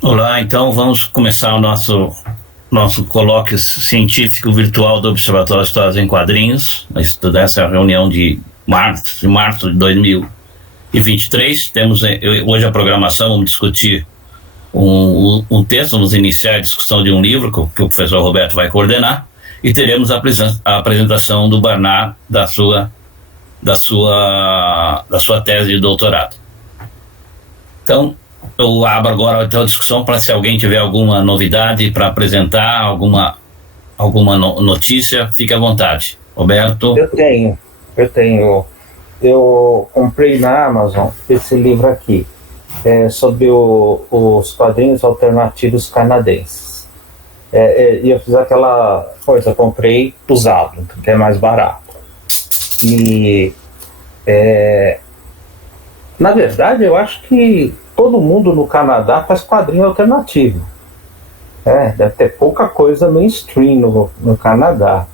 Olá, então vamos começar o nosso colóquio científico virtual do Observatório de Histórias em Quadrinhos, dessa reunião de março de 2023. Temos hoje a programação, vamos discutir um texto, vamos iniciar a discussão de um livro que o professor Roberto vai coordenar, e teremos a apresentação do Barnard da sua tese de doutorado. Então, eu abro agora então a discussão para, se alguém tiver alguma novidade para apresentar, alguma notícia, fique à vontade. Roberto? Eu tenho. Eu comprei na Amazon esse livro aqui, sobre os quadrinhos alternativos canadenses. E eu fiz aquela coisa, comprei usado, porque é mais barato. E, na verdade, eu acho que todo mundo no Canadá faz quadrinho alternativo. Deve ter pouca coisa mainstream no Canadá.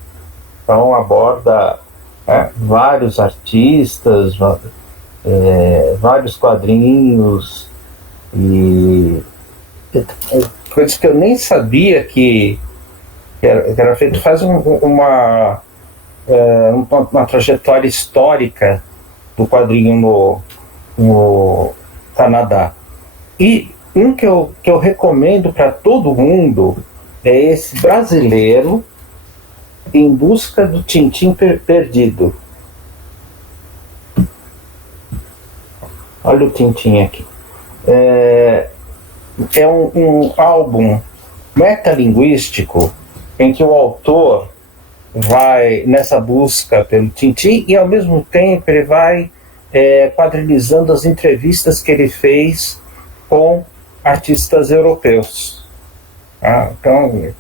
Então aborda vários artistas, vários quadrinhos, e coisas que eu nem sabia que era feito. Faz uma trajetória histórica do quadrinho no Canadá. E um que eu recomendo para todo mundo é esse brasileiro, Em Busca do Tintim Perdido. Olha o Tintim aqui. É um álbum metalinguístico em que o autor vai nessa busca pelo Tintim e, ao mesmo tempo, ele vai quadrinizando as entrevistas que ele fez com artistas europeus. Então,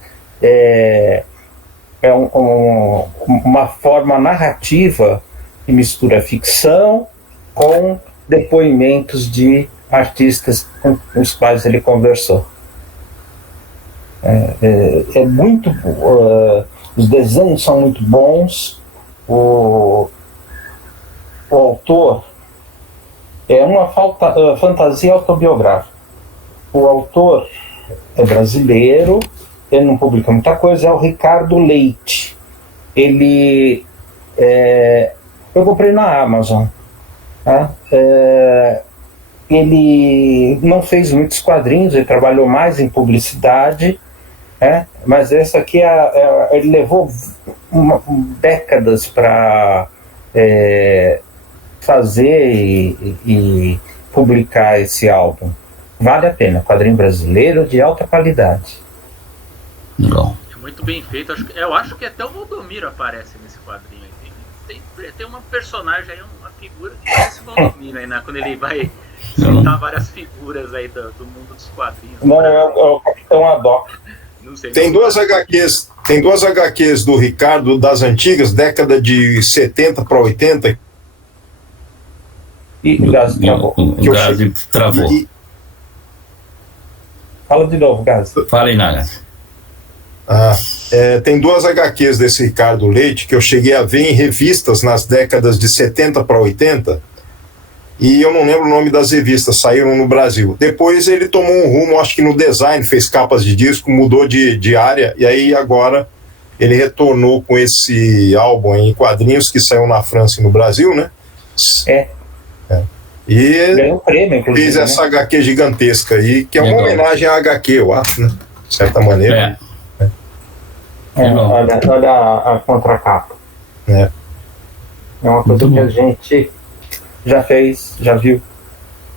uma forma narrativa que mistura ficção com depoimentos de artistas com os quais ele conversou. Os desenhos são muito bons. O autor é uma fantasia autobiográfica. O autor é brasileiro, ele não publica muita coisa, é o Ricardo Leite. Eu comprei na Amazon. Ele não fez muitos quadrinhos, ele trabalhou mais em publicidade, mas essa aqui ele levou décadas para fazer e publicar esse álbum. Vale a pena, quadrinho brasileiro de alta qualidade. Não. É muito bem feito. Eu acho que até o Valdomiro aparece nesse quadrinho aí. Tem uma personagem aí, uma figura que parece o Valdomiro aí, quando ele vai soltar várias figuras aí do mundo dos quadrinhos. Não, é o Capitão Haddock. Não sei. Tem duas HQs do Ricardo das antigas, década de 70 para 80. E o Gazi travou. O Gazi travou. Fala de novo, Gazi. Fala aí, Nagas. Tem duas HQs desse Ricardo Leite que eu cheguei a ver em revistas nas décadas de 70 para 80, e eu não lembro o nome das revistas, saíram no Brasil. Depois ele tomou um rumo, acho que no design, fez capas de disco, mudou de área, e aí agora ele retornou com esse álbum em quadrinhos que saiu na França e no Brasil, né? E ganhou um prêmio, inclusive, fez essa HQ gigantesca aí, que é uma homenagem à HQ, eu acho, né? De certa maneira. Olha a contracapa. É uma coisa que a gente já fez, já viu.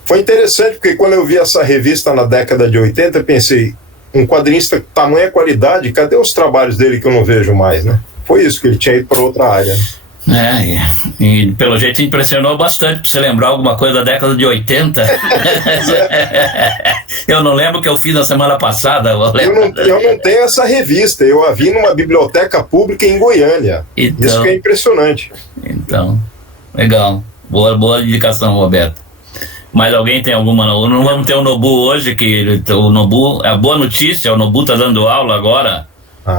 Foi interessante, porque quando eu vi essa revista na década de 80, eu pensei, um quadrinista tamanha qualidade, cadê os trabalhos dele que eu não vejo mais, né? Foi isso, que ele tinha ido para outra área. E pelo jeito impressionou bastante, pra você lembrar alguma coisa da década de 80. Eu não lembro o que eu fiz na semana passada. Eu não tenho essa revista, eu a vi numa biblioteca pública em Goiânia. Então, isso que é impressionante. Então, legal. Boa indicação, Roberto. Mais alguém tem alguma? Não vamos ter o Nobu hoje, que o Nobu, a boa notícia, o Nobu está dando aula agora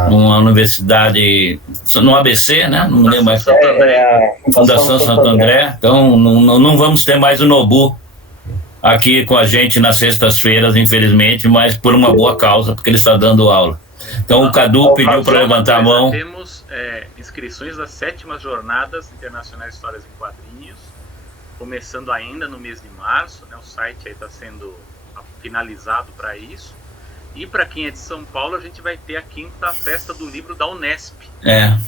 numa universidade, no ABC, né? Não me lembro mais. Fundação Santo André. Então não vamos ter mais o Nobu aqui com a gente nas sextas-feiras, infelizmente, mas por uma boa causa, porque ele está dando aula. Então o Cadu pediu para levantar a mão. Temos inscrições das 7ª Jornadas Internacionais de Histórias em Quadrinhos, começando ainda no mês de março, né? O site aí está sendo finalizado para isso. E para quem é de São Paulo, a gente vai ter a 5ª Festa do Livro da Unesp.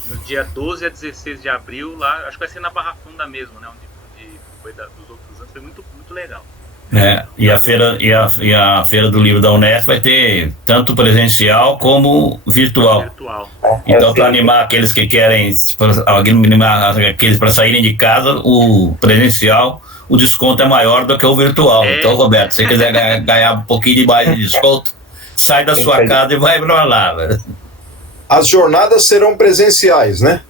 No dia 12 a 16 de abril, lá, acho que vai ser na Barra Funda mesmo, né? Onde foi dos outros anos, foi muito, muito legal. E a feira do livro da Unesp vai ter tanto presencial como virtual. Então, para animar aqueles que querem, aqueles para saírem de casa, o presencial, o desconto é maior do que o virtual. Então, Roberto, se você quiser ganhar um pouquinho de mais de desconto, sai da sua casa e vai para lá. Velho. As jornadas serão presenciais, né?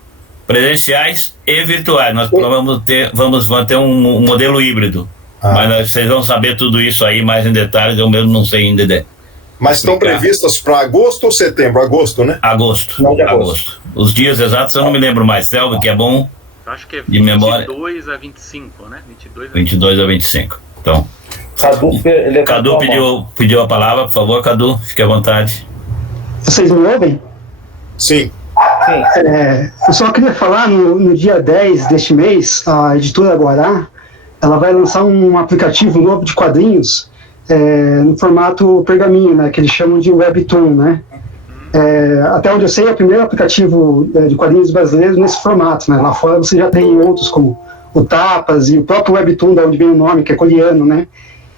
Presenciais e virtuais. Nós vamos ter um modelo híbrido. Mas vocês vão saber tudo isso aí mais em detalhes, eu mesmo não sei ainda. Mas estão previstas para agosto ou setembro? Agosto, né? Agosto. Os dias exatos eu não me lembro mais. Selva, que é bom. Acho que é de memória. 22 a 25, né? 22 a 25. Então. Cadu pediu a palavra, por favor, Cadu, fique à vontade. Vocês me ouvem? Sim. Eu só queria falar, no dia 10 deste mês, a editora Guará, ela vai lançar um aplicativo novo de quadrinhos no formato pergaminho, né, que eles chamam de Webtoon, né? Até onde eu sei, é o primeiro aplicativo de quadrinhos brasileiros nesse formato, né? Lá fora você já tem outros como o Tapas e o próprio Webtoon, da onde vem o nome, que é coreano, né?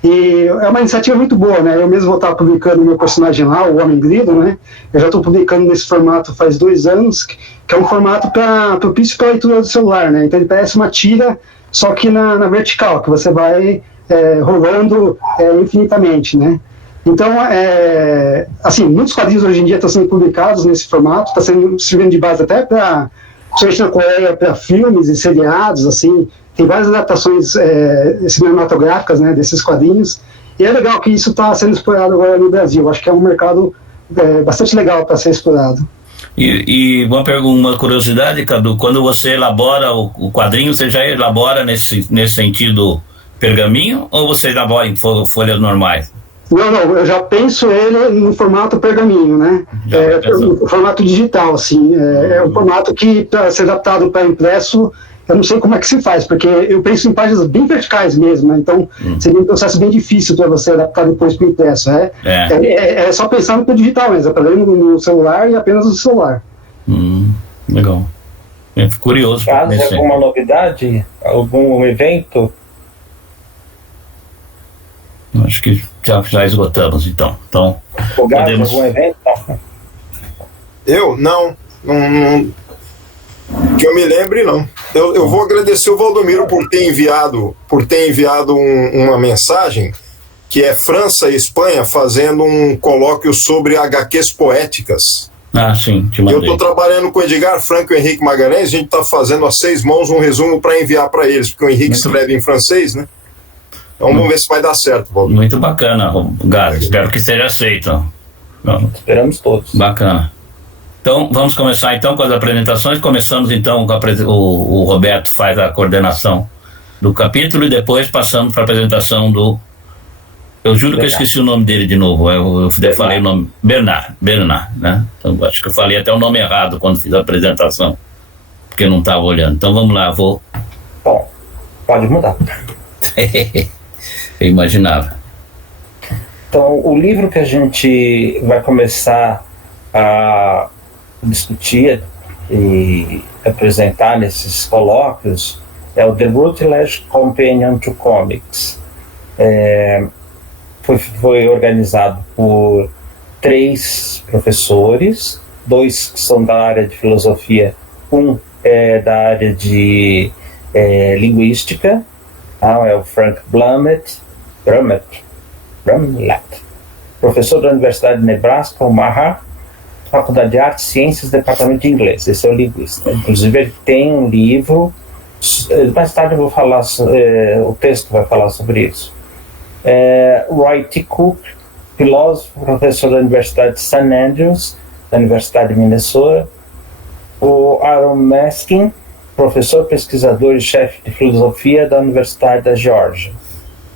E é uma iniciativa muito boa, né? Eu mesmo vou estar publicando o meu personagem lá, o Homem Grilo, né? Eu já estou publicando nesse formato faz 2 anos, que é um formato propício para a leitura do celular, né? Então ele parece uma tira, só que na vertical, que você vai rolando infinitamente, né? Então, assim, muitos quadrinhos hoje em dia estão sendo publicados nesse formato, está servindo de base até para, principalmente na Coreia, para filmes e seriados, assim, tem várias adaptações cinematográficas, né, desses quadrinhos, e é legal que isso está sendo explorado agora no Brasil. Acho que é um mercado bastante legal para ser explorado. E uma curiosidade, Cadu, quando você elabora o quadrinho, você já elabora nesse sentido pergaminho, ou você elabora em folhas normais? Não, eu já penso ele no formato pergaminho, né? No formato digital, assim. É um formato que, para ser adaptado para impresso, eu não sei como é que se faz, porque eu penso em páginas bem verticais mesmo, né? Então seria um processo bem difícil para você adaptar depois para o impresso. É só pensando para o digital mesmo, é para ler no celular e apenas no celular. Legal. Curioso. Caso alguma novidade, algum evento? Acho que já esgotamos, então. Podemos... algum evento? Eu? Não. Que eu me lembre, não. Eu vou agradecer o Valdomiro por ter enviado uma mensagem, que é França e Espanha fazendo um colóquio sobre HQs poéticas. Sim, te mandei. Eu estou trabalhando com o Edgar Franco e o Henrique Magalhães, a gente está fazendo a 6 mãos um resumo para enviar para eles, porque o Henrique escreve em francês, né? Então vamos ver se vai dar certo, Valdomiro. Muito bacana, Garo. Espero que seja aceito. Esperamos todos. Bacana. Então, vamos começar então com as apresentações. Começamos então com o Roberto faz a coordenação do capítulo e depois passamos para a apresentação do... Eu juro que eu esqueci o nome dele de novo. Eu falei o nome... Bernard, né? Então, acho que eu falei até o nome errado quando fiz a apresentação, porque eu não estava olhando. Então, vamos lá, Bom, pode mudar. Eu imaginava. Então, o livro que a gente vai começar a discutir e apresentar nesses colóquios é o The Routledge Companion to Comics. Foi organizado por 3 professores, 2 que são da área de filosofia, um é da área de linguística, é o Frank Blumlett, professor da Universidade de Nebraska, Omaha, Faculdade de Artes e Ciências, Departamento de Inglês. Esse é o linguista. Inclusive, ele tem um livro, mais tarde eu vou falar, o texto vai falar sobre isso. Roy T. Cook, filósofo, professor da Universidade de St. Andrews, da Universidade de Minnesota. O Aaron Meskin, professor, pesquisador e chefe de filosofia da Universidade da Geórgia.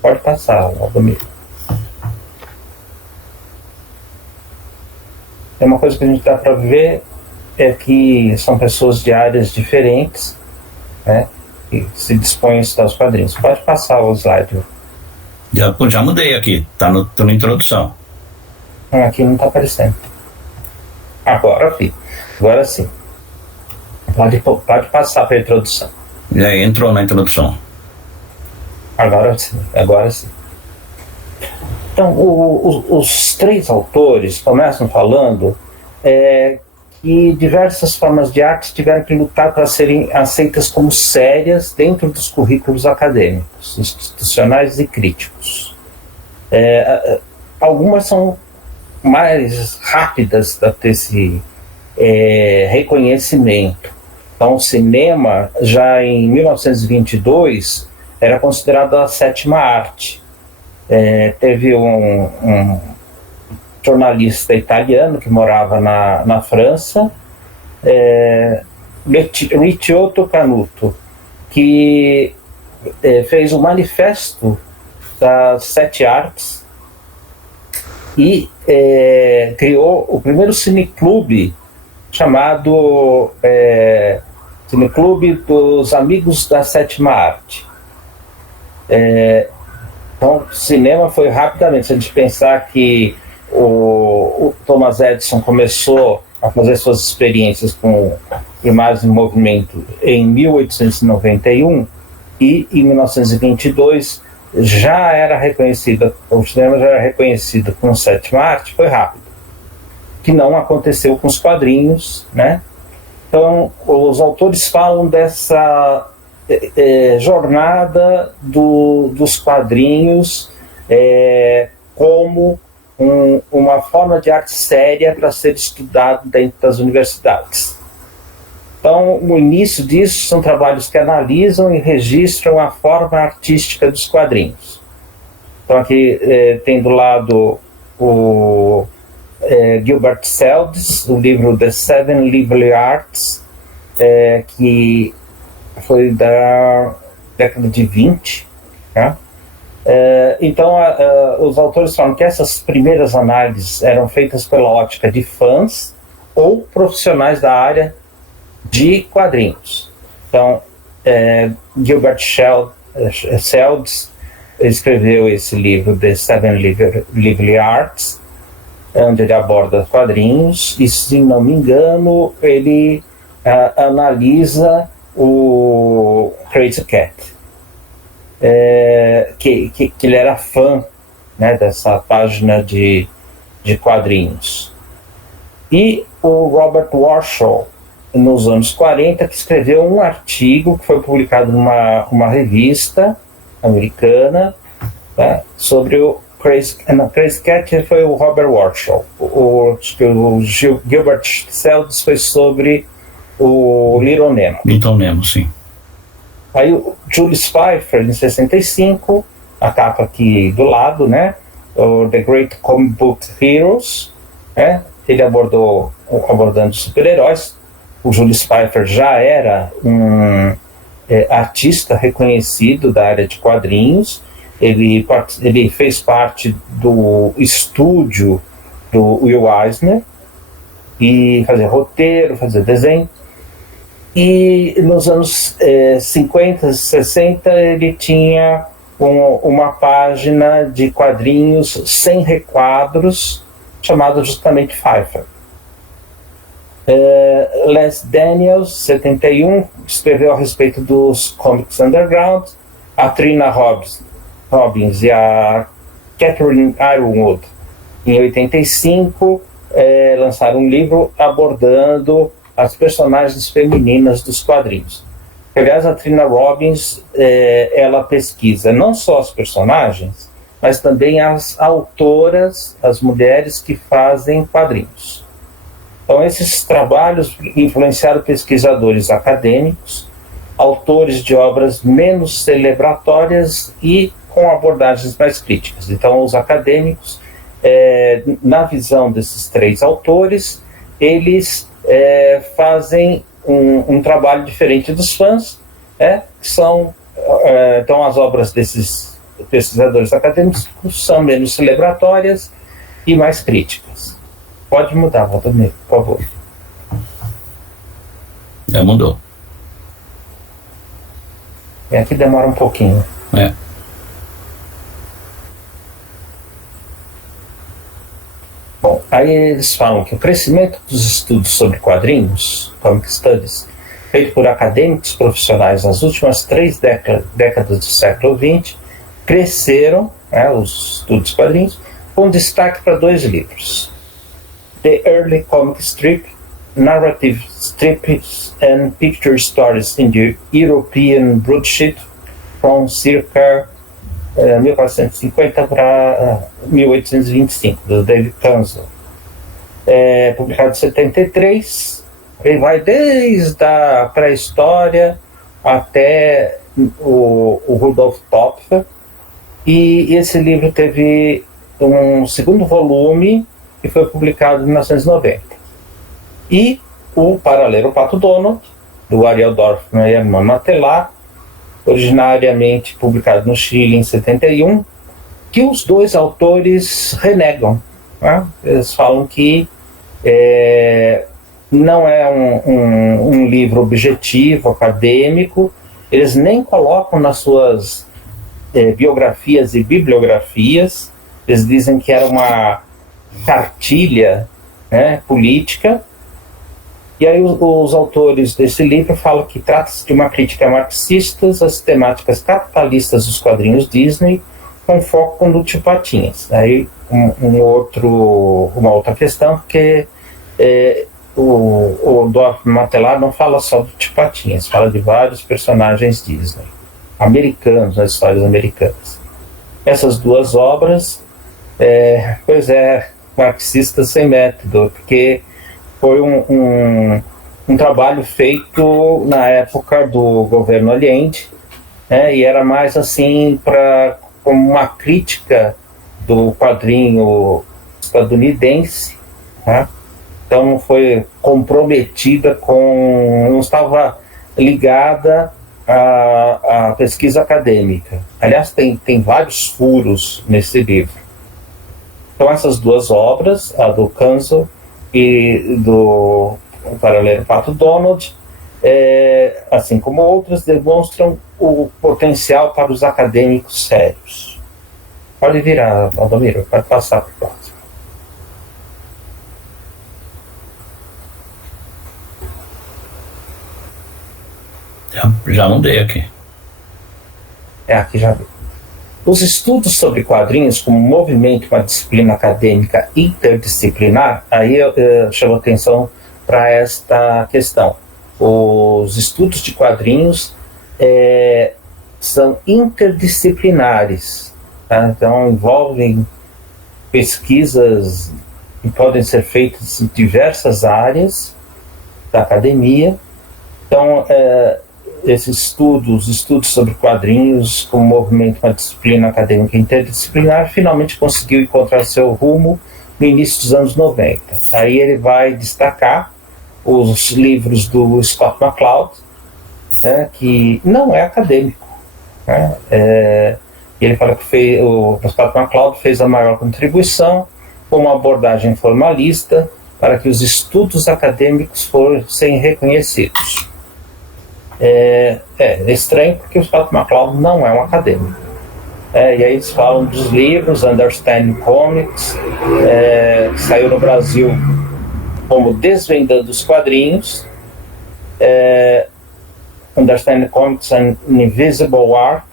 Pode passar, Aldomiro. É uma coisa que a gente dá para ver é que são pessoas de áreas diferentes, né, que se dispõem a estudar os quadrinhos. Pode passar o slide. Já mudei aqui, tá na introdução. Aqui não está aparecendo. Agora sim. Pode passar para a introdução. Já entrou na introdução. Agora sim. Então, os três autores começam falando que diversas formas de arte tiveram que lutar para serem aceitas como sérias dentro dos currículos acadêmicos, institucionais e críticos. Algumas são mais rápidas a ter esse reconhecimento. Então, o cinema, já em 1922, era considerado a sétima arte. Teve um jornalista italiano que morava na França, Ricciotto Canuto, que fez um manifesto das 7 artes e criou o primeiro cineclube chamado Cineclube dos Amigos da Sétima Arte. Então, o cinema foi rapidamente. Se a gente pensar que o Thomas Edison começou a fazer suas experiências com imagens em movimento em 1891 e em 1922 já era reconhecida, o cinema já era reconhecido como sétima arte, foi rápido, que não aconteceu com os quadrinhos, né? Então, os autores falam dessa jornada dos quadrinhos como uma forma de arte séria para ser estudado dentro das universidades. Então, o início disso são trabalhos que analisam e registram a forma artística dos quadrinhos. Então, aqui tem do lado o Gilbert Seldes, o livro The Seven Lively Arts, que foi da década de 20. Tá? Então, os autores falam que essas primeiras análises eram feitas pela ótica de fãs ou profissionais da área de quadrinhos. Então, Gilbert Seldes escreveu esse livro, The Seven Lively Arts, onde ele aborda quadrinhos, e, se não me engano, ele analisa o Crazy Cat, que ele era fã, né, dessa página de quadrinhos. E o Robert Warshaw, nos anos 40, que escreveu um artigo que foi publicado numa revista americana, tá, sobre o Crazy Cat. Foi o Robert Warshaw. O Gilbert Seldes foi sobre o Little Nemo. Little Nemo, sim. Aí o Julius Pfeiffer, em 65, a capa aqui do lado, né, o The Great Comic Book Heroes, né, ele abordando super-heróis. O Julius Pfeiffer já era um artista reconhecido da área de quadrinhos. Ele fez parte do estúdio do Will Eisner e fazia roteiro, fazia desenho. E nos anos 50, 60, ele tinha uma página de quadrinhos sem requadros, chamada justamente Pfeiffer. Les Daniels, 71, escreveu a respeito dos comics underground. A Trina Robbins e a Catherine Ironwood, em 85, lançaram um livro abordando as personagens femininas dos quadrinhos. Aliás, a Trina Robbins, ela pesquisa não só as personagens, mas também as autoras, as mulheres que fazem quadrinhos. Então, esses trabalhos influenciaram pesquisadores acadêmicos, autores de obras menos celebratórias e com abordagens mais críticas. Então, os acadêmicos, na visão desses 3 autores, eles fazem um trabalho diferente dos fãs, que são, então, as obras desses pesquisadores acadêmicos são menos celebratórias e mais críticas. Pode mudar, Valdomiro, por favor. Já mudou. Aqui demora um pouquinho. Bom, aí eles falam que o crescimento dos estudos sobre quadrinhos, comic studies, feito por acadêmicos profissionais nas últimas 3 décadas do século XX, cresceram, os estudos de quadrinhos, com destaque para 2 livros. The Early Comic Strip, Narrative Strips and Picture Stories in the European Broadsheet, from circa 1450 para 1825, do David Kanzo. Publicado em 73, ele vai desde a pré-história até o Rudolf Topfer, e esse livro teve um segundo volume que foi publicado em 1990. E o Para Ler o Pato Donald, do Ariel Dorfman e Herman Matelar, originariamente publicado no Chile em 71, que os 2 autores renegam. Eles falam que não é um livro objetivo, acadêmico, eles nem colocam nas suas biografias e bibliografias, eles dizem que era uma cartilha política. E aí os autores desse livro falam que trata-se de uma crítica marxista às temáticas capitalistas dos quadrinhos Disney, com foco no Tio Patinhas. Aí uma outra questão, porque o Dorfman Matelar não fala só do Tio Patinhas, fala de vários personagens Disney, americanos, nas histórias americanas. Essas 2 obras, marxistas sem método, porque foi um trabalho feito na época do governo Allende, e era mais assim como uma crítica do quadrinho estadunidense, então não foi comprometida não estava ligada à pesquisa acadêmica. Aliás, tem vários furos nesse livro. Então essas 2 obras, a do Kanzo e do Para Ler o Pato Donald, assim como outras, demonstram o potencial para os acadêmicos sérios. Pode virar, Valdomiro, pode passar para o próximo. Já mudei aqui. Aqui já vi. Os estudos sobre quadrinhos como movimento para a disciplina acadêmica interdisciplinar, aí eu chamo atenção para esta questão. Os estudos de quadrinhos são interdisciplinares, então envolvem pesquisas que podem ser feitas em diversas áreas da academia. Então, esses estudos sobre quadrinhos como movimento para a disciplina acadêmica interdisciplinar finalmente conseguiu encontrar seu rumo no início dos anos 90. Aí ele vai destacar os livros do Scott McCloud, que não é acadêmico. Ele fala que o Scott McCloud fez a maior contribuição com uma abordagem formalista para que os estudos acadêmicos fossem reconhecidos. É estranho porque o Scott McCloud não é um acadêmico. E aí eles falam dos livros Understanding Comics, que saiu no Brasil como Desvendando os Quadrinhos, Understanding Comics and Invisible Art,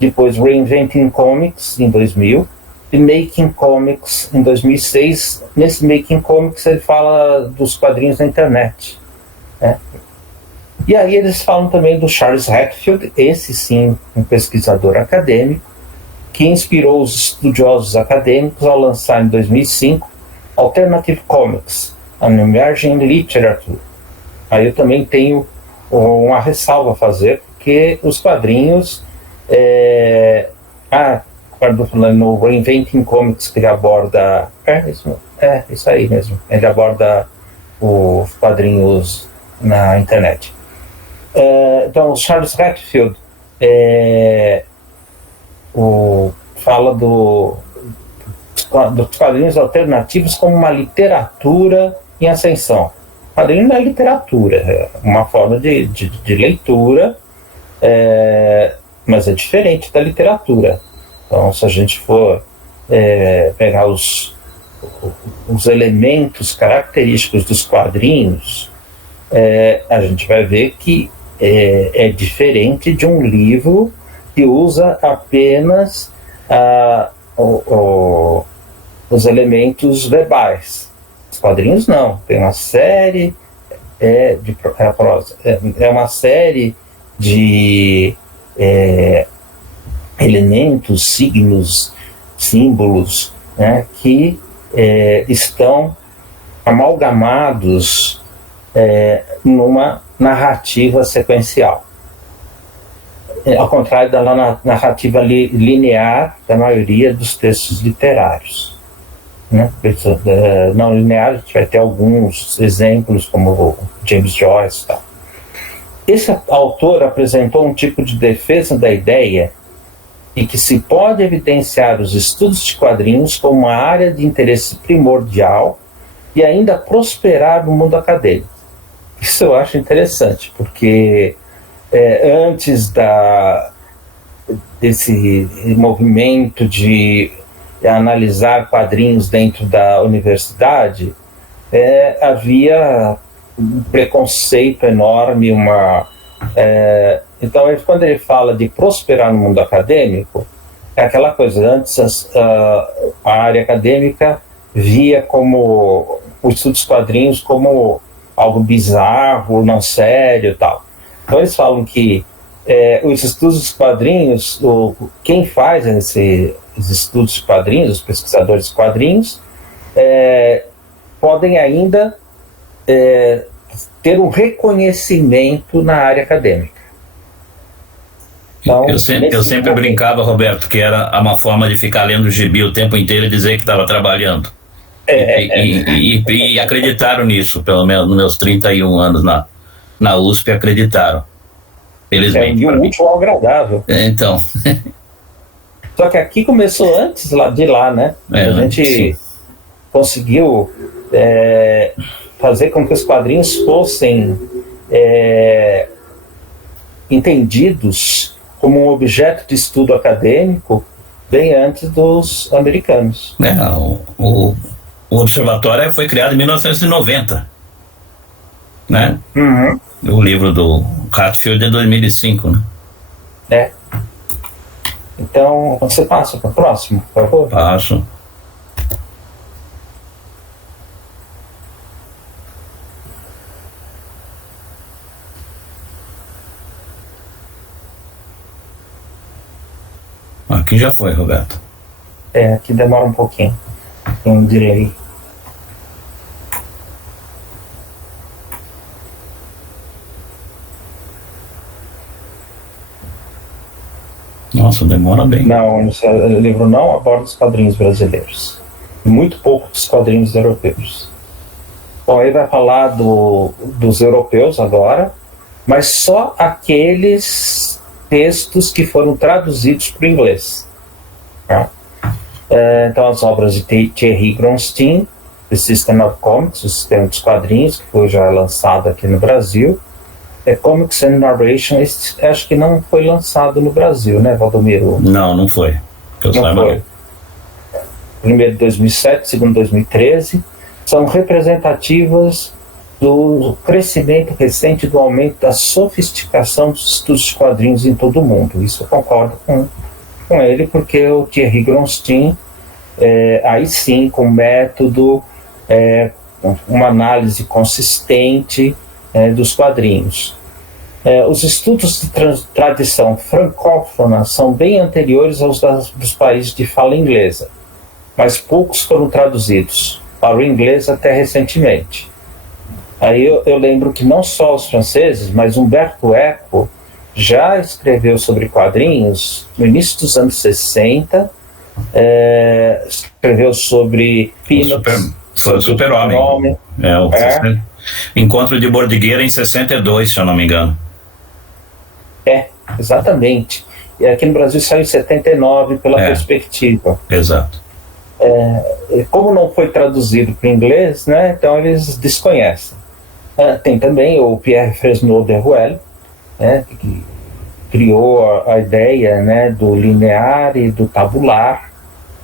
depois Reinventing Comics em 2000 e Making Comics em 2006. Nesse Making Comics ele fala dos quadrinhos na internet. E aí eles falam também do Charles Hatfield, esse sim um pesquisador acadêmico, que inspirou os estudiosos acadêmicos ao lançar em 2005 Alternative Comics, an Emerging Literature. Aí eu também tenho uma ressalva a fazer, porque os quadrinhos Guardo falando no Reinventing Comics, que ele aborda. Isso aí mesmo. Ele aborda os quadrinhos na internet. Então, o Charles Hatfield fala dos quadrinhos alternativos como uma literatura em ascensão. Quadrinho não é literatura, é uma forma de leitura, mas é diferente da literatura. Então, se a gente for pegar os elementos característicos dos quadrinhos, a gente vai ver que é diferente de um livro que usa apenas os elementos verbais. Os quadrinhos não, tem uma série uma série de elementos, signos, símbolos, né, que estão amalgamados numa narrativa sequencial. Ao contrário da narrativa linear da maioria dos textos literários. Né? Não linear, a gente vai ter alguns exemplos, como o James Joyce. Tal. Esse autor apresentou um tipo de defesa da ideia de que se pode evidenciar os estudos de quadrinhos como uma área de interesse primordial e ainda prosperar no mundo acadêmico. Isso eu acho interessante, porque antes desse movimento de analisar quadrinhos dentro da universidade, havia um preconceito enorme, então quando ele fala de prosperar no mundo acadêmico, é aquela coisa, antes a área acadêmica via como os estudos quadrinhos como algo bizarro, não sério e tal. Então eles falam que os estudos dos quadrinhos, quem faz esses estudos de quadrinhos, os pesquisadores de quadrinhos, podem ainda ter um reconhecimento na área acadêmica. Então, eu sempre brincava, Roberto, que era uma forma de ficar lendo o gibi o tempo inteiro e dizer que estava trabalhando. E acreditaram nisso, pelo menos nos meus 31 anos na USP, acreditaram. Felizmente. E o útil ao agradável. Então. Só que aqui começou antes de lá, né? A gente conseguiu fazer com que os quadrinhos fossem entendidos como um objeto de estudo acadêmico bem antes dos americanos. O Observatório foi criado em 1990, né? Uhum. O livro do Hatfield é de 2005, né? Então, você passa para o próximo, por favor? Passo. Aqui já foi, Roberto. Aqui demora um pouquinho. Tem um delay. Nossa, demora bem. Não, o livro não aborda os quadrinhos brasileiros. Muito pouco dos quadrinhos europeus. Bom, ele vai falar dos europeus agora, mas só aqueles textos que foram traduzidos para o inglês. Tá? Então, as obras de Thierry Gronstein, The System of Comics, o Sistema dos Quadrinhos, que foi já lançado aqui no Brasil. Comics and Narration, acho que não foi lançado no Brasil, né, Valdomiro? Não foi. Não foi. Primeiro 2007, segundo 2013, são representativas do crescimento recente do aumento da sofisticação dos estudos de quadrinhos em todo o mundo. Isso eu concordo com ele, porque o Thierry Gronstein, aí sim, com método, uma análise consistente dos quadrinhos. Os estudos de tradição francófona são bem anteriores aos dos países de fala inglesa, mas poucos foram traduzidos para o inglês até recentemente. Aí eu lembro que não só os franceses, mas Umberto Eco já escreveu sobre quadrinhos no início dos anos 60, escreveu sobre Peanuts. Foi o Super-Homem. Encontro de Bordigueira em 62, se eu não me engano. Exatamente. E aqui no Brasil saiu em 79 pela Perspectiva. Exato. Como não foi traduzido para o inglês, né, então eles desconhecem. Tem também o Pierre Fresneau de Ruel, né, que criou a ideia, né, do linear e do tabular,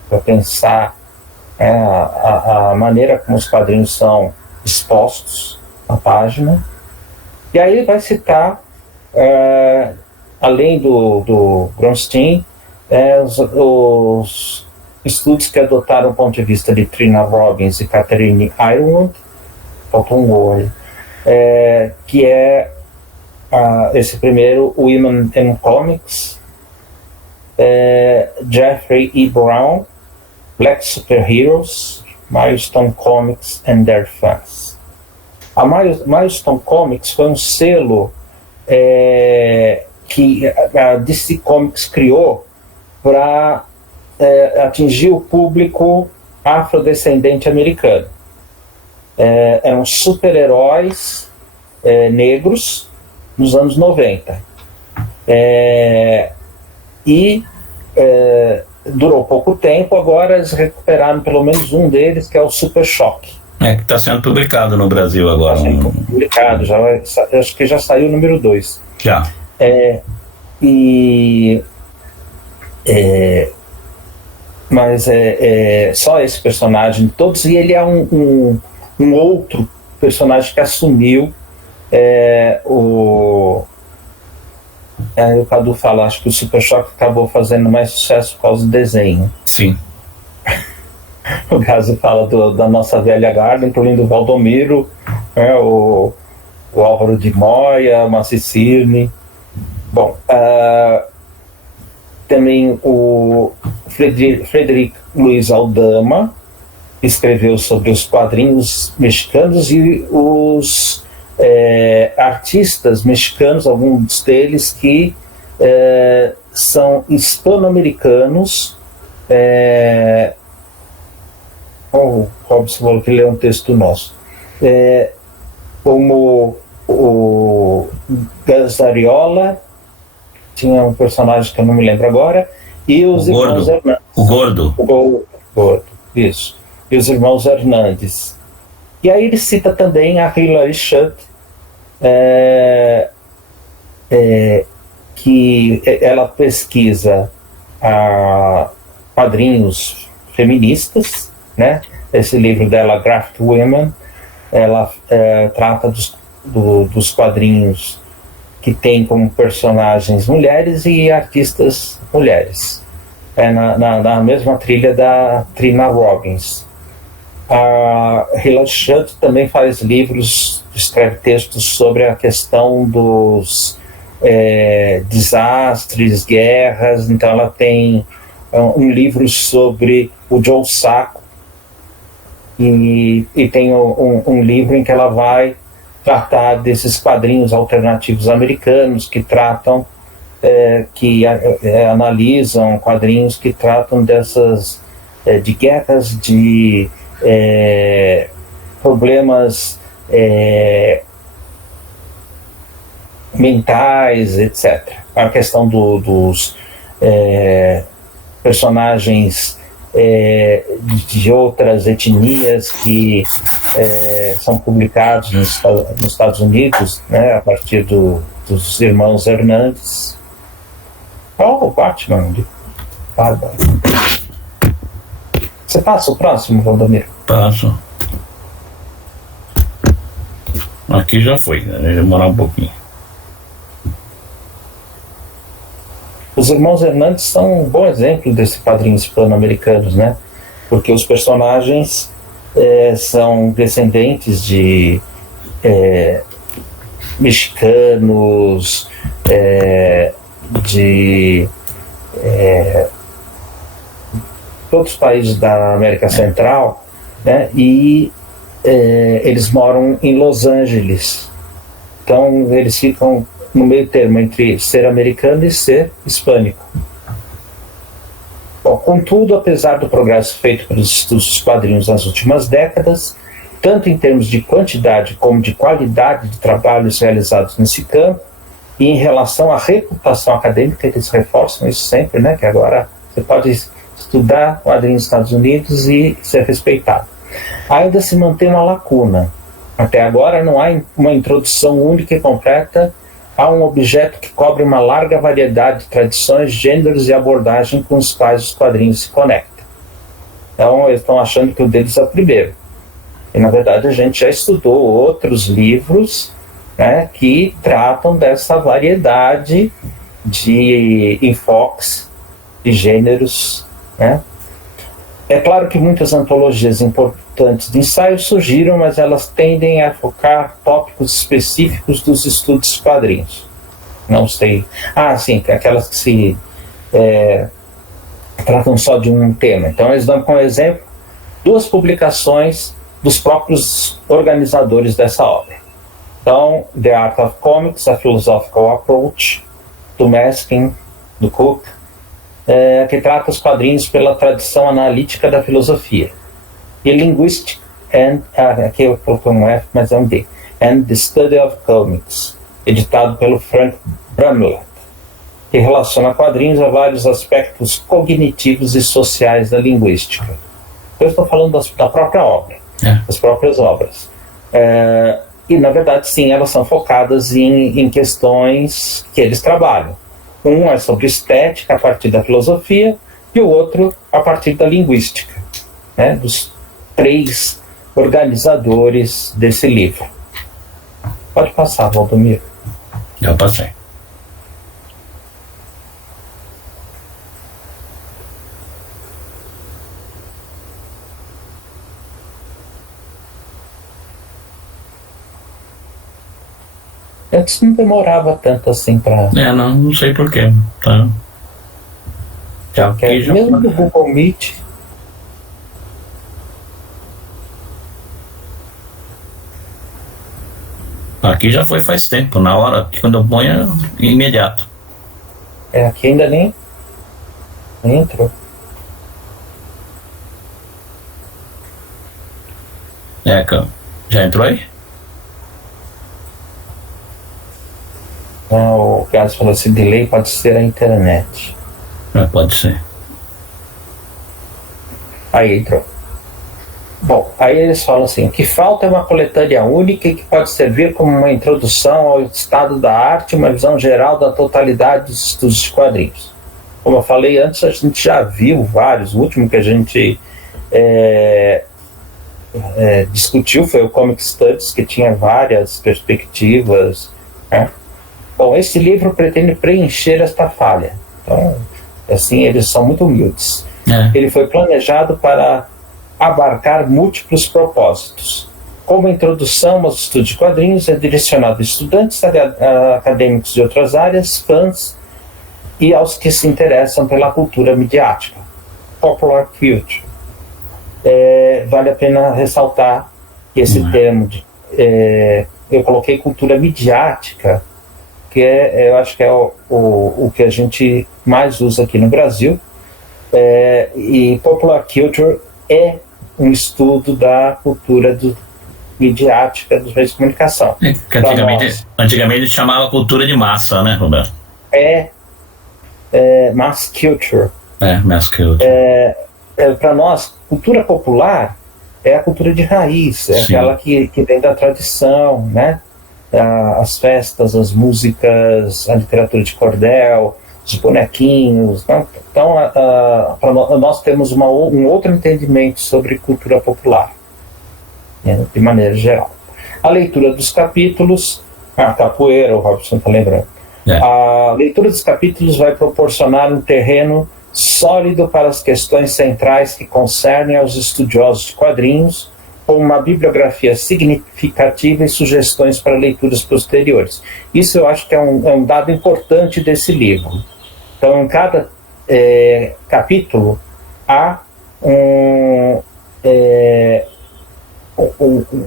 para pensar a maneira como os quadrinhos são expostos na página. E aí ele vai citar, além do Bronstein, os estudos que adotaram o ponto de vista de Trina Robbins e Catherine Ironwood, faltou um olho, que é esse primeiro, Women in Comics, Jeffrey E. Brown, Black Superheroes, Milestone Comics and Their Fans. A Milestone Comics foi um selo que a DC Comics criou para atingir o público afrodescendente americano. Eram super-heróis negros nos anos 90. Durou pouco tempo, agora eles recuperaram pelo menos um deles, que é o Super Choque. Que está sendo publicado no Brasil agora. Está sendo publicado, acho que já saiu o número 2. Já. Mas só esse personagem de todos, e ele é um outro personagem que assumiu o Cadu fala, acho que o Super Choque acabou fazendo mais sucesso por causa do desenho. Sim. O Gazi fala da nossa velha guarda, incluindo o Valdomiro, o Álvaro de Moya, o Massi Cirne. Bom, também o Frederic Luiz Aldama escreveu sobre os quadrinhos mexicanos e os artistas mexicanos, alguns deles que são hispano-americanos. O Robson falou que leu um texto nosso, como o Gus Ariola, tinha um personagem que eu não me lembro agora, e os irmãos Hernandes. O Gordo. O Gordo, isso. E os irmãos Hernandes. E aí ele cita também a Hilary Schutt, que ela pesquisa quadrinhos feministas, né? Esse livro dela, Graft Women, ela trata dos quadrinhos que tem como personagens mulheres e artistas mulheres. Na mesma trilha da Trina Robbins. A Hilary Schutt também faz livros, escreve textos sobre a questão dos desastres, guerras. Então ela tem um livro sobre o Joe Sacco e tem um livro em que ela vai tratar desses quadrinhos alternativos americanos que tratam, analisam quadrinhos que tratam dessas de guerras, de problemas mentais, etc. A questão dos personagens de outras etnias que são publicados nos Estados Unidos, né, a partir dos irmãos Hernandes. O Batman de Bárbara. Você passa o próximo, Valdomiro? Passo. Aqui já foi, né? Vai demorar um pouquinho. Os irmãos Hernandes são um bom exemplo desse quadrinhos hispano-americanos, né? Porque os personagens são descendentes de mexicanos, de outros países da América Central, né? E eles moram em Los Angeles. Então eles ficam no meio termo entre ser americano e ser hispânico. Bom, contudo, apesar do progresso feito pelos estudos dos quadrinhos nas últimas décadas, tanto em termos de quantidade como de qualidade de trabalhos realizados nesse campo, e em relação à reputação acadêmica, eles reforçam isso sempre, né, que agora você pode estudar quadrinhos nos Estados Unidos e ser respeitado. Ainda se mantém uma lacuna. Até agora não há uma introdução única e completa a um objeto que cobre uma larga variedade de tradições, gêneros e abordagem com os quais os quadrinhos se conectam. Então eles estão achando que o deles é o primeiro. E na verdade a gente já estudou outros livros, né, que tratam dessa variedade de enfoques e gêneros, né? É claro que muitas antologias importantes de ensaio surgiram, mas elas tendem a focar tópicos específicos dos estudos de quadrinhos. Não sei. Sim, aquelas que se tratam só de um tema. Então eles dão como exemplo 2 publicações dos próprios organizadores dessa obra. Então, The Art of Comics, A Philosophical Approach, do Meskin, do Cook, que trata os quadrinhos pela tradição analítica da filosofia. E Linguistic and, aqui eu coloquei um F, mas é um D, and the Study of Comics, editado pelo Frank Bramlett, que relaciona quadrinhos a vários aspectos cognitivos e sociais da linguística. Eu estou falando da própria obra, das próprias obras. E, na verdade, sim, elas são focadas em questões que eles trabalham. Um é sobre estética a partir da filosofia e o outro a partir da linguística, né, dos 3 organizadores desse livro. Pode passar, Valdomiro. Já passei. Antes não demorava tanto assim para... não sei porquê. Tá. Já, mesmo do Google Meet. Aqui já foi faz tempo, na hora que quando eu ponho é imediato. Aqui ainda nem entrou. Já entrou aí? O Gás falou assim, delay pode ser a internet. Pode ser. Aí entrou. Bom, aí eles falam assim, o que falta é uma coletânea única que pode servir como uma introdução ao estado da arte, uma visão geral da totalidade dos estudos de quadrinhos. Como eu falei antes, a gente já viu vários. O último que a gente discutiu foi o Comic Studies, que tinha várias perspectivas, né? Bom, esse livro pretende preencher esta falha. Então, assim, eles são muito humildes. Ele foi planejado para abarcar múltiplos propósitos. Como introdução aos estudos de quadrinhos, é direcionado a estudantes, a acadêmicos de outras áreas, fãs e aos que se interessam pela cultura midiática. Popular culture. Vale a pena ressaltar que esse termo, eu coloquei cultura midiática, que eu acho que é o que a gente mais usa aqui no Brasil, e popular culture é um estudo da cultura midiática dos meios de comunicação. Antigamente chamava cultura de massa, né, Roberto? Mass culture. Mass culture. Para nós, cultura popular é a cultura de raiz, Sim. Aquela que vem da tradição, né? As festas, as músicas, a literatura de cordel, os bonequinhos. Né? Então, nós temos um outro entendimento sobre cultura popular, né, de maneira geral. A leitura dos capítulos, capoeira, o Robson está lembrando. A leitura dos capítulos vai proporcionar um terreno sólido para as questões centrais que concernem aos estudiosos de quadrinhos, com uma bibliografia significativa e sugestões para leituras posteriores. Isso eu acho que é um dado importante desse livro. Então, em cada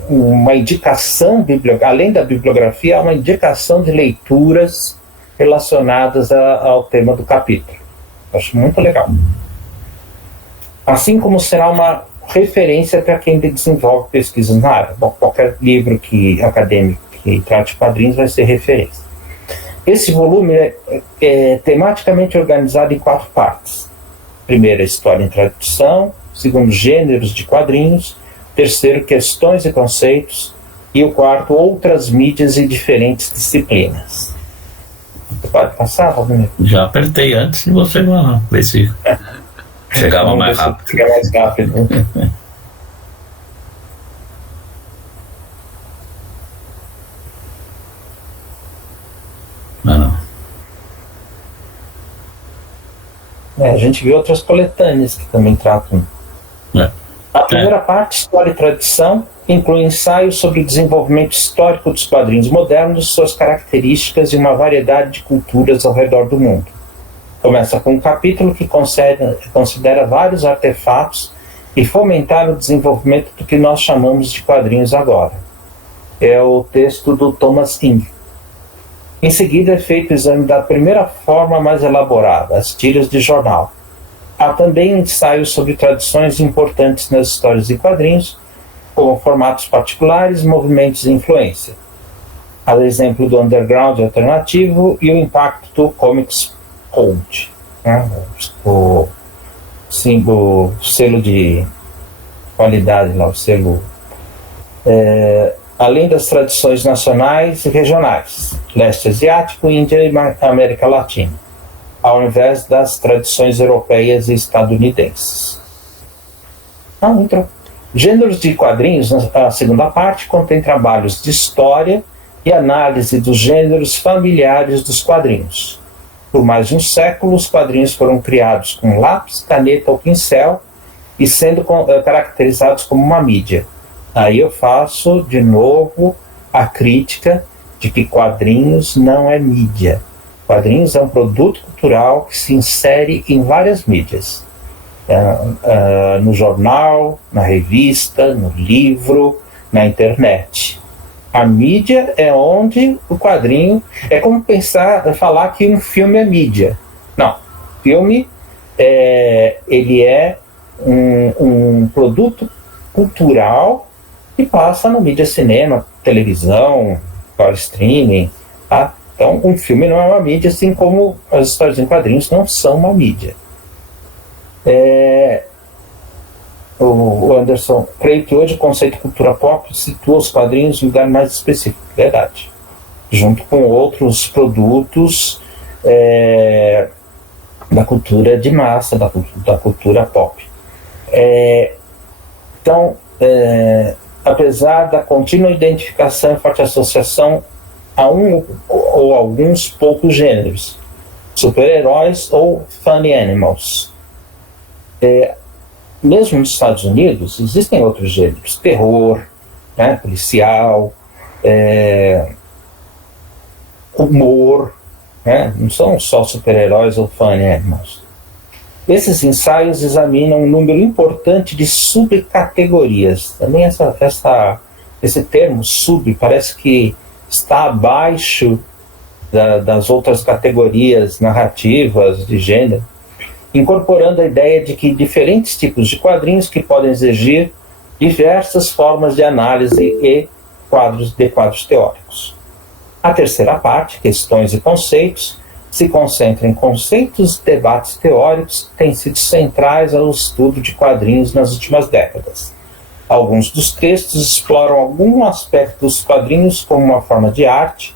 uma indicação, além da bibliografia, uma indicação de leituras relacionadas ao tema do capítulo. Acho muito legal. Assim como será uma referência para quem desenvolve pesquisas na área. Bom, qualquer livro acadêmico que trate quadrinhos vai ser referência. Esse volume é tematicamente organizado em 4 partes. Primeiro, história em tradução. Segundo, gêneros de quadrinhos. Terceiro, questões e conceitos. E o quarto, outras mídias e diferentes disciplinas. Você pode passar, Valdomiro? Já apertei antes de você lá, ver se chegava mais rápido. Chega mais rápido. Não. A gente viu outras coletâneas que também tratam. A primeira parte, história e tradição, inclui ensaios sobre o desenvolvimento histórico dos quadrinhos modernos, suas características e uma variedade de culturas ao redor do mundo. Começa com um capítulo que considera vários artefatos e fomentar o desenvolvimento do que nós chamamos de quadrinhos agora. É o texto do Thomas Ing. Em seguida é feito o exame da primeira forma mais elaborada, as tiras de jornal. Há também ensaios sobre tradições importantes nas histórias e quadrinhos, como formatos particulares, movimentos e influência. Há o exemplo do underground alternativo e o impacto do Comics Code, né? O selo de qualidade, lá, o selo. Além das tradições nacionais e regionais, leste asiático, Índia e América Latina, ao invés das tradições europeias e estadunidenses. Gêneros de quadrinhos, a segunda parte, contém trabalhos de história e análise dos gêneros familiares dos quadrinhos. Por mais de um século, os quadrinhos foram criados com lápis, caneta ou pincel e sendo caracterizados como uma mídia. Aí eu faço, de novo, a crítica de que quadrinhos não é mídia. Quadrinhos é um produto cultural que se insere em várias mídias. No jornal, na revista, no livro, na internet. A mídia é onde o quadrinho... É como falar que um filme é mídia. Não, filme ele é um produto cultural que passa na mídia cinema, televisão, para streaming. Tá? Então, um filme não é uma mídia, assim como as histórias em quadrinhos não são uma mídia. O Anderson, creio que hoje o conceito de cultura pop situa os quadrinhos em lugar mais específico. Verdade. Junto com outros produtos da cultura de massa, da cultura pop. Então, apesar da contínua identificação e forte associação a um ou alguns poucos gêneros, super-heróis ou funny animals. Mesmo nos Estados Unidos, existem outros gêneros, terror, né, policial, humor, né, não são só super-heróis ou funny animals. Esses ensaios examinam um número importante de subcategorias. Também esse termo sub parece que está abaixo das outras categorias narrativas de gênero, incorporando a ideia de que diferentes tipos de quadrinhos que podem exigir diversas formas de análise e quadros teóricos. A terceira parte, questões e conceitos, se concentra em conceitos e debates teóricos que têm sido centrais ao estudo de quadrinhos nas últimas décadas. Alguns dos textos exploram algum aspecto dos quadrinhos como uma forma de arte,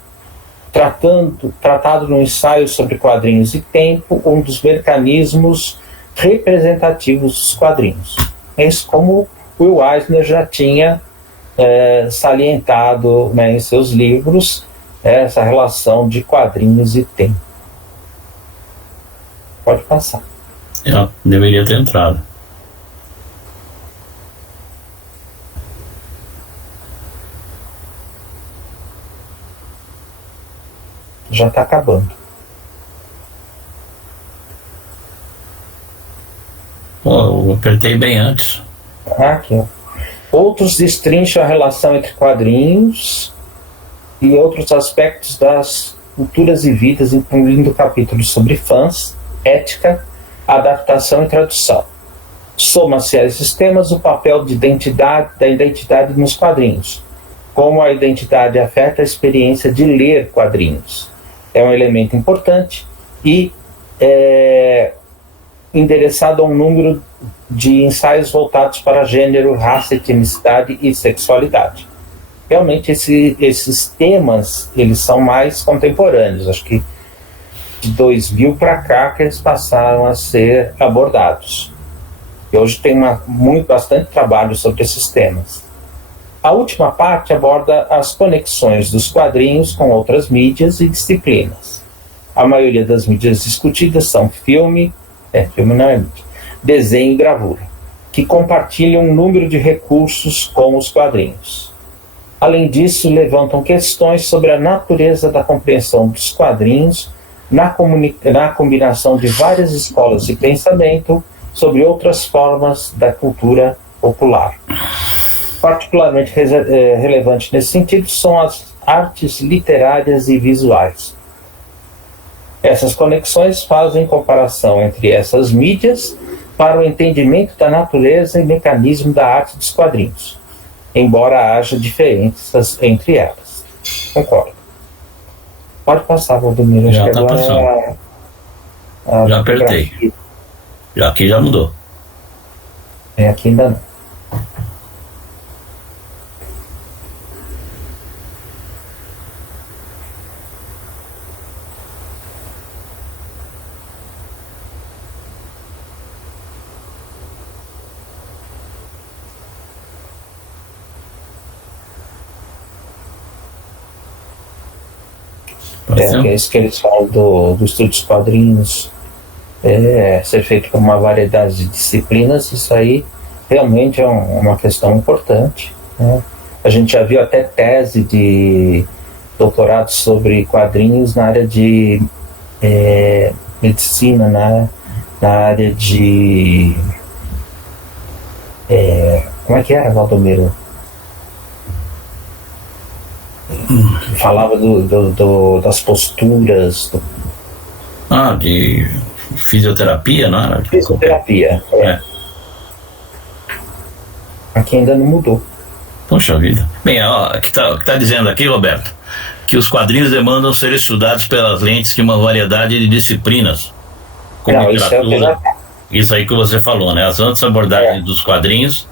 tratado no ensaio sobre quadrinhos e tempo, um dos mecanismos representativos dos quadrinhos. É isso como Will Eisner já tinha salientado, né, em seus livros, essa relação de quadrinhos e tempo. Pode passar. Deveria ter entrado. Já está acabando. Eu apertei bem antes. Aqui, ó. Outros destrincham a relação entre quadrinhos e outros aspectos das culturas e vidas, incluindo capítulos sobre fãs, ética, adaptação e tradução. Soma-se a esses temas o papel da identidade nos quadrinhos, como a identidade afeta a experiência de ler quadrinhos. É um elemento importante e endereçado a um número de ensaios voltados para gênero, raça, etnicidade e sexualidade. Realmente esses temas eles são mais contemporâneos, acho que de 2000 para cá que eles passaram a ser abordados. E hoje tem bastante trabalho sobre esses temas. A última parte aborda as conexões dos quadrinhos com outras mídias e disciplinas. A maioria das mídias discutidas são filme não é mídia, desenho e gravura, que compartilham um número de recursos com os quadrinhos. Além disso, levantam questões sobre a natureza da compreensão dos quadrinhos na combinação de várias escolas de pensamento sobre outras formas da cultura popular. Particularmente relevante nesse sentido são as artes literárias e visuais. Essas conexões fazem comparação entre essas mídias para o entendimento da natureza e mecanismo da arte dos quadrinhos, embora haja diferenças entre elas. Concordo. Pode passar, Valdomiro. Já está passando. Já apertei. Aqui já mudou. Aqui ainda não. É isso que eles falam do estudo dos quadrinhos ser feito por uma variedade de disciplinas. Isso aí realmente é uma questão importante, né? A gente já viu até tese de doutorado sobre quadrinhos na área de medicina, na área de como é que era, Valdomiro? Falava das posturas. De fisioterapia, não era? Fisioterapia. Aqui ainda não mudou. Poxa vida. Bem, o que está dizendo aqui, Roberto, que os quadrinhos demandam ser estudados pelas lentes de uma variedade de disciplinas. Como literatura. Isso aí que você falou, né? As outras abordagens dos quadrinhos.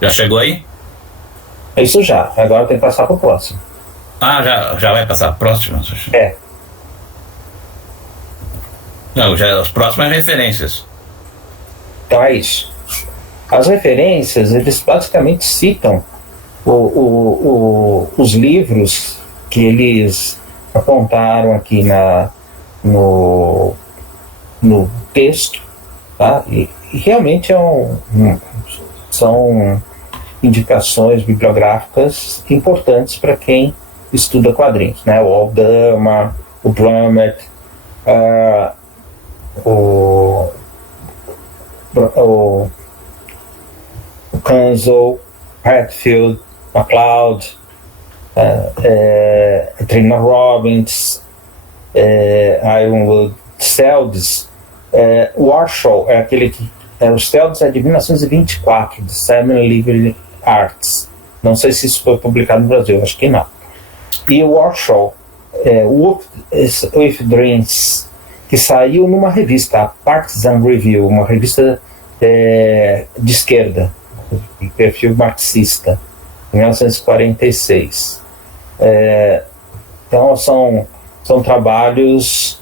Já chegou aí? Isso já. Agora tem que passar para o próximo. Já vai passar a próxima? Não, as próximas referências. Então é isso. As referências, eles basicamente citam os livros que eles apontaram aqui no texto, tá? E realmente são indicações bibliográficas importantes para quem estuda quadrinhos, né? O Aldama, o Brummett, o Kanzo, Hatfield, MacLeod, Trina Robbins, Ironwood, Seldes, Warsaw é aquele que o Seldes é de 1924, de Simon Lively Arts. Não sei se isso foi publicado no Brasil, acho que não. E o Warsaw, With Dreams, que saiu numa revista, a Partisan Review, uma revista de esquerda, de perfil marxista, em 1946. Então são trabalhos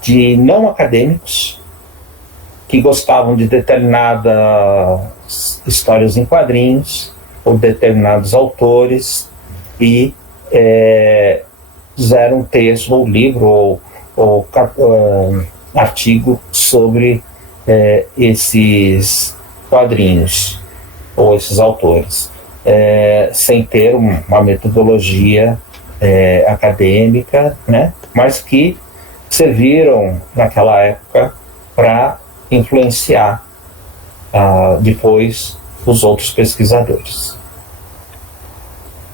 de não acadêmicos que gostavam de determinadas histórias em quadrinhos ou determinados autores e fizeram um texto ou livro ou artigo sobre esses quadrinhos ou esses autores, sem ter uma metodologia acadêmica, né? Mas que serviram naquela época para influenciar depois os outros pesquisadores.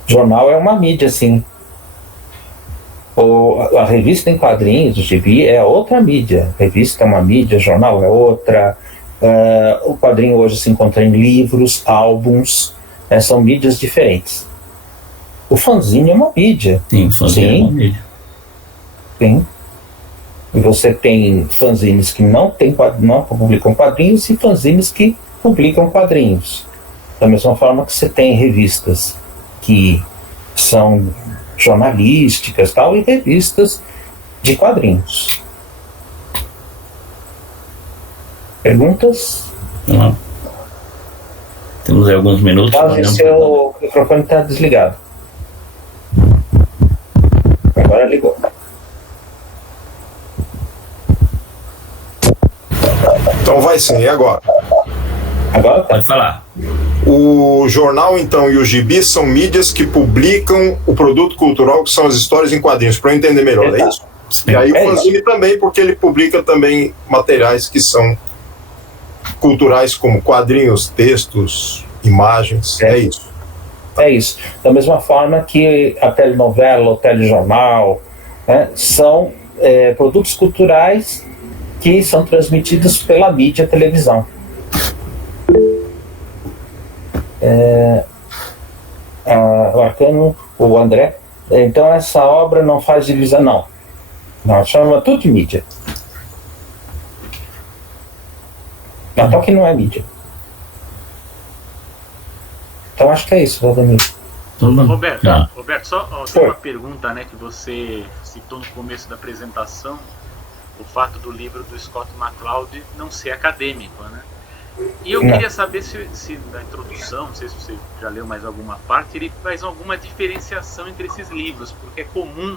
Jornal é uma mídia, sim. A revista em quadrinhos, o gibi, é outra mídia. A revista é uma mídia, jornal é outra. O quadrinho hoje se encontra em livros, álbuns, são mídias diferentes. O fanzine é uma mídia. Sim, fanzine é uma mídia. Sim. E você tem fanzines que não publicam quadrinhos e fanzines que publicam quadrinhos. Da mesma forma que você tem revistas que são jornalísticas tal, e revistas de quadrinhos. Perguntas? Não. Temos aí alguns minutos. Seu microfone está desligado. Agora ligou. Então vai sim, e agora? Agora pode falar. O jornal, então, e o gibi são mídias que publicam o produto cultural, que são as histórias em quadrinhos, para eu entender melhor, é isso? Sim. E aí o fanzine também, porque ele publica também materiais que são culturais, como quadrinhos, textos, imagens, é isso? É isso. Da mesma forma que a telenovela, o telejornal, são produtos culturais que são transmitidos pela mídia televisão. O Arcano, o André, então essa obra não faz divisão, não, chama tudo de mídia. Até que não é mídia. Então acho que é isso, Valdemir. Roberto, só tem uma pergunta, né, que você citou no começo da apresentação, o fato do livro do Scott McCloud não ser acadêmico, né? E eu queria saber se na introdução, não sei se você já leu mais alguma parte, ele faz alguma diferenciação entre esses livros, porque é comum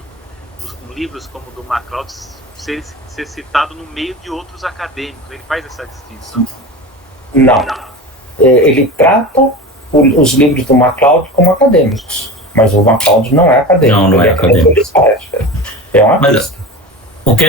livros como o do McCloud ser citado no meio de outros acadêmicos. Ele faz essa distinção? Não. Ele trata os livros do McCloud como acadêmicos, mas o McCloud não é acadêmico. Não é acadêmico. É um artista. O que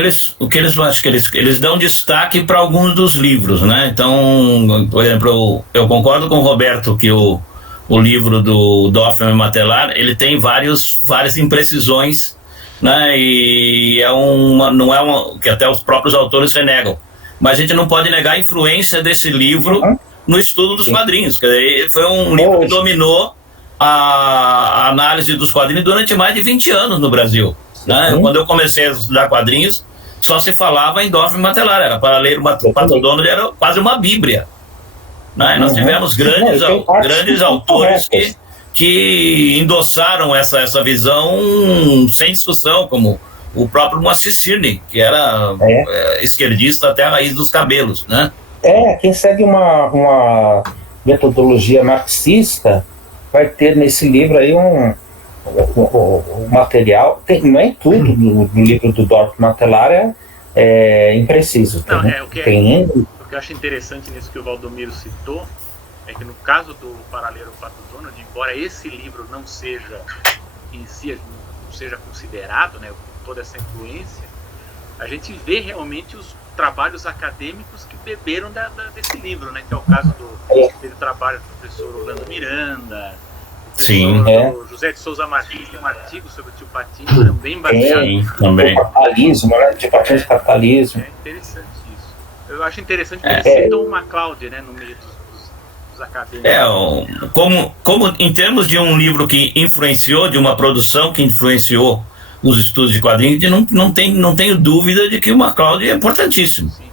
eles acho que eles dão destaque para alguns dos livros, né? Então, por exemplo, eu concordo com o Roberto que o livro do Dorfman e Matelar, ele tem várias imprecisões, né? E não é uma que até os próprios autores renegam. Mas a gente não pode negar a influência desse livro no estudo dos quadrinhos. Quer dizer, foi um livro que dominou a análise dos quadrinhos durante mais de 20 anos no Brasil. Né? Quando eu comecei a estudar quadrinhos, só se falava em Dorfman e Matelar. Era para ler o Pato Donald, era quase uma bíblia. Né? Nós tivemos grandes autores que endossaram essa visão sem discussão, como o próprio Moacir Cirne, que era esquerdista até a raiz dos cabelos. Né? Quem segue uma metodologia marxista vai ter nesse livro aí o material, não é tudo no livro do Dorfman Matelar é impreciso. Não, o que eu acho interessante nisso que o Valdomiro citou é que no caso do Paralelo Pato Donald, embora esse livro não seja em si, não seja considerado, né, toda essa influência, a gente vê realmente os trabalhos acadêmicos que beberam desse livro, né, que é o caso do trabalho do professor Orlando Miranda. Sim, o José de Souza Martins tem um artigo sobre o Tio Patinho também baseado também. O capitalismo, né? Tio Patinho de capitalismo. É interessante isso. Eu acho interessante que eles citam o McCloud, né, no meio dos acadêmicos. Como em termos de um livro que influenciou, de uma produção que influenciou os estudos de quadrinhos, não tenho dúvida de que o McCloud é importantíssimo. Sim.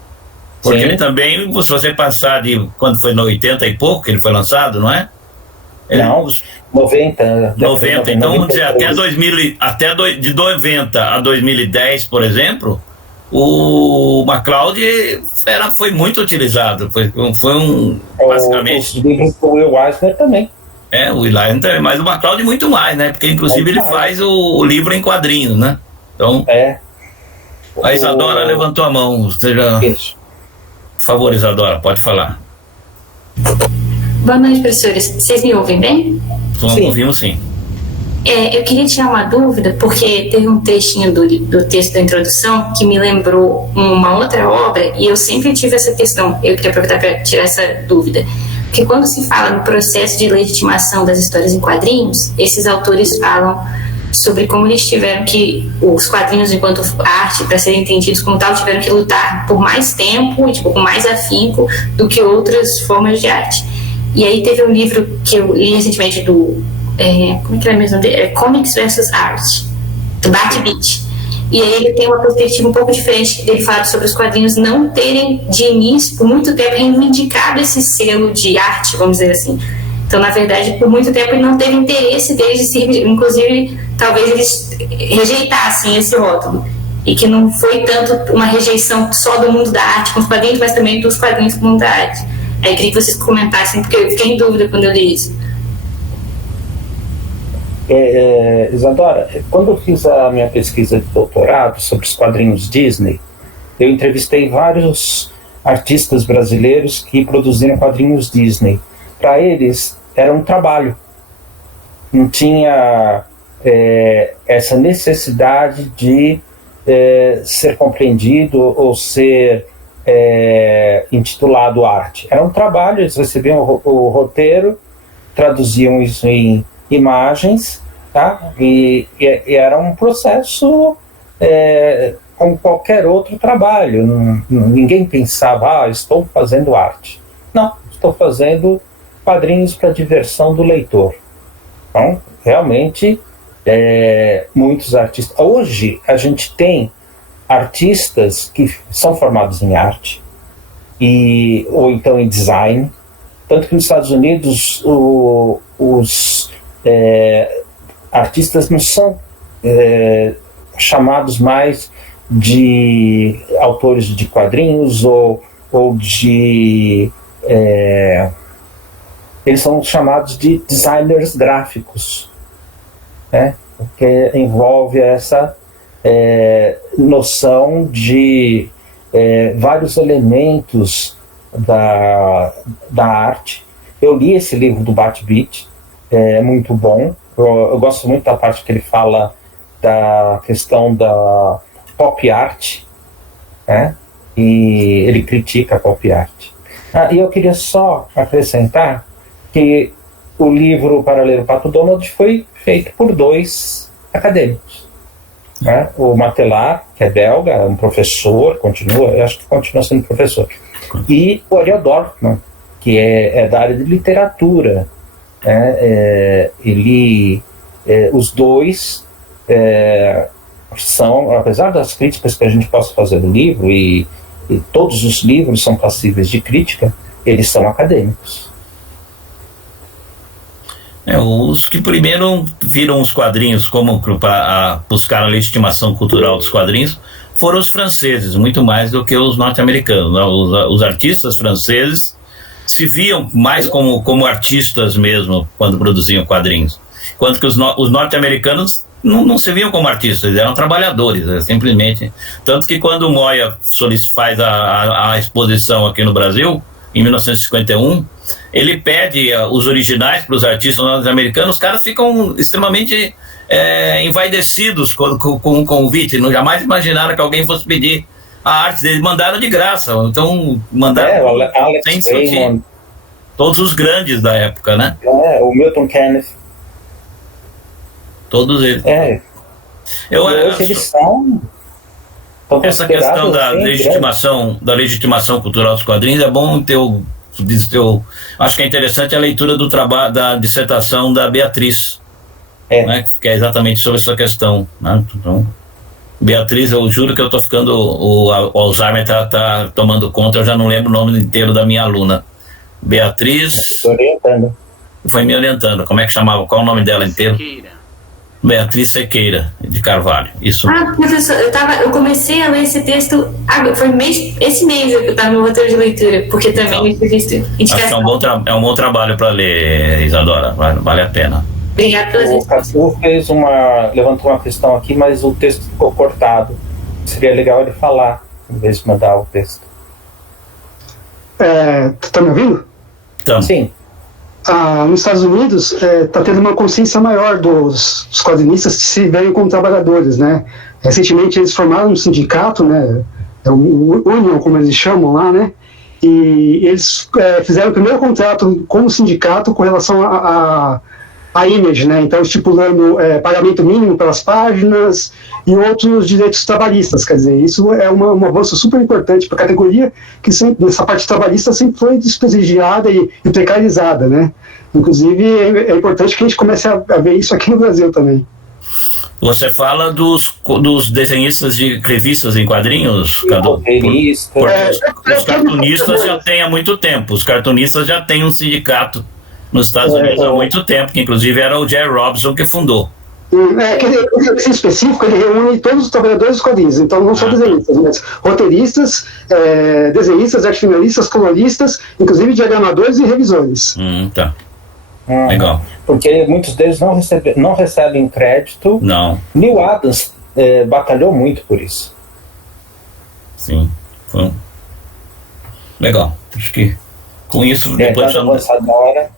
Porque ele também, se você passar de quando foi no 80 e pouco que ele foi lançado, não é? Não, 90. Então vamos dizer, de 90 a 2010, por exemplo, o McCloud foi muito utilizado. Foi basicamente. Os livros do Will Eisner também. O Will Eisner também, mas o McCloud muito mais, né? Porque inclusive ele faz o livro em quadrinhos, né? Então. A Isadora levantou a mão. Isso. Por favor, Isadora, pode falar. Boa noite, professores. Vocês me ouvem bem? Ouvimos sim. Eu queria tirar uma dúvida, porque teve um trechinho do texto da introdução que me lembrou uma outra obra, e eu sempre tive essa questão. Eu queria aproveitar para tirar essa dúvida. Porque quando se fala no processo de legitimação das histórias em quadrinhos, esses autores falam sobre como eles tiveram que, os quadrinhos enquanto arte, para serem entendidos como tal, tiveram que lutar por mais tempo e com mais afinco do que outras formas de arte. E aí teve um livro que eu li recentemente como é que era mesmo? Comics vs Art, do Bart Beach. E aí ele tem uma perspectiva um pouco diferente dele falar sobre os quadrinhos não terem, de início, por muito tempo, reivindicado esse selo de arte, vamos dizer assim. Então, na verdade, por muito tempo ele não teve interesse deles de se... Inclusive, talvez eles rejeitassem esse rótulo. E que não foi tanto uma rejeição só do mundo da arte com os quadrinhos, mas também dos quadrinhos com o mundo da arte. Aí eu queria que vocês comentassem, porque eu fiquei em dúvida quando eu li isso. Isadora, quando eu fiz a minha pesquisa de doutorado sobre os quadrinhos Disney, eu entrevistei vários artistas brasileiros que produziram quadrinhos Disney. Para eles era um trabalho, não tinha essa necessidade de ser compreendido ou ser intitulado arte. Era um trabalho, eles recebiam o roteiro, traduziam isso em imagens, tá? E era um processo como qualquer outro trabalho. Ninguém pensava, estou fazendo arte. Não, estou fazendo quadrinhos para diversão do leitor. Então, realmente, muitos artistas... Hoje, a gente tem artistas que são formados em arte, ou então em design, tanto que nos Estados Unidos os artistas não são chamados mais de autores de quadrinhos ou de... eles são chamados de designers gráficos, né? Porque envolve essa noção de vários elementos da arte. Eu li esse livro do Bart Beach, é muito bom. Eu gosto muito da parte que ele fala da questão da pop art, né? E ele critica a pop art. E eu queria só acrescentar que o livro Para Ler o Pato Donald foi feito por 2 acadêmicos, né? O Matelar, que é belga, um professor, eu acho que continua sendo professor, e o Ariel Dorfman, que é da área de literatura, né? Os dois são, apesar das críticas que a gente possa fazer do livro, e todos os livros são passíveis de crítica, eles são acadêmicos. Os que primeiro viram os quadrinhos como para buscar a legitimação cultural dos quadrinhos foram os franceses, muito mais do que os norte-americanos. Os artistas franceses se viam mais como artistas mesmo quando produziam quadrinhos, enquanto que os norte-americanos não se viam como artistas, eles eram trabalhadores, simplesmente. Tanto que quando o Moya faz a exposição aqui no Brasil, em 1951, ele pede os originais para os artistas norte-americanos, os caras ficam extremamente envaidecidos com o convite, não jamais imaginaram que alguém fosse pedir a arte deles, mandaram de graça, então mandaram sem discutir. Todos os grandes da época, né? O Milton Kenneth. Todos eles. Hoje eles são... Essa questão da legitimação cultural dos quadrinhos é bom ter acho que é interessante a leitura do trabalho da dissertação da Beatriz, né, que é exatamente sobre essa questão, né? Então, Beatriz, eu juro que eu estou ficando, o Alzheimer tá tomando conta, eu já não lembro o nome inteiro da minha aluna. Beatriz foi me orientando, como é que chamava, qual o nome dela inteiro? Beatriz Sequeira de Carvalho. Isso. Professor, eu comecei a ler esse texto foi esse mês que eu estava no roteiro de leitura, porque também acho que é um bom trabalho para ler, Isadora, vale a pena. Obrigada pela O Caçu levantou uma questão aqui, mas o texto ficou cortado. Seria legal ele falar, em vez de mandar o texto. Tá me ouvindo? Então. Sim. Nos Estados Unidos está tendo uma consciência maior dos quadrinistas que se veem como trabalhadores, né? Recentemente eles formaram um sindicato, né? O Union, como eles chamam lá, né? E eles fizeram o primeiro contrato com o sindicato com relação a Image, né? Então estipulando pagamento mínimo pelas páginas e outros direitos trabalhistas. Quer dizer, isso é um avanço super importante para a categoria, que sempre, nessa parte trabalhista sempre foi desprestigiada e precarizada, né? Inclusive é importante que a gente comece a ver isso aqui no Brasil também. Você fala dos desenhistas de revistas em quadrinhos, Cadu? Os cartunistas já têm há muito tempo. Os cartunistas já têm um sindicato nos Estados Unidos há muito tempo, que inclusive era o Jerry Robinson que fundou. Esse específico, ele reúne todos os trabalhadores dos quadrinhos, então não só desenhistas, mas roteiristas, desenhistas, arte finalistas, coloristas, inclusive diagramadores e revisores. Tá. Legal. Porque muitos deles não recebem crédito. Não. Neil Adams batalhou muito por isso. Sim. Legal. Acho que com isso depois tá avançado na hora.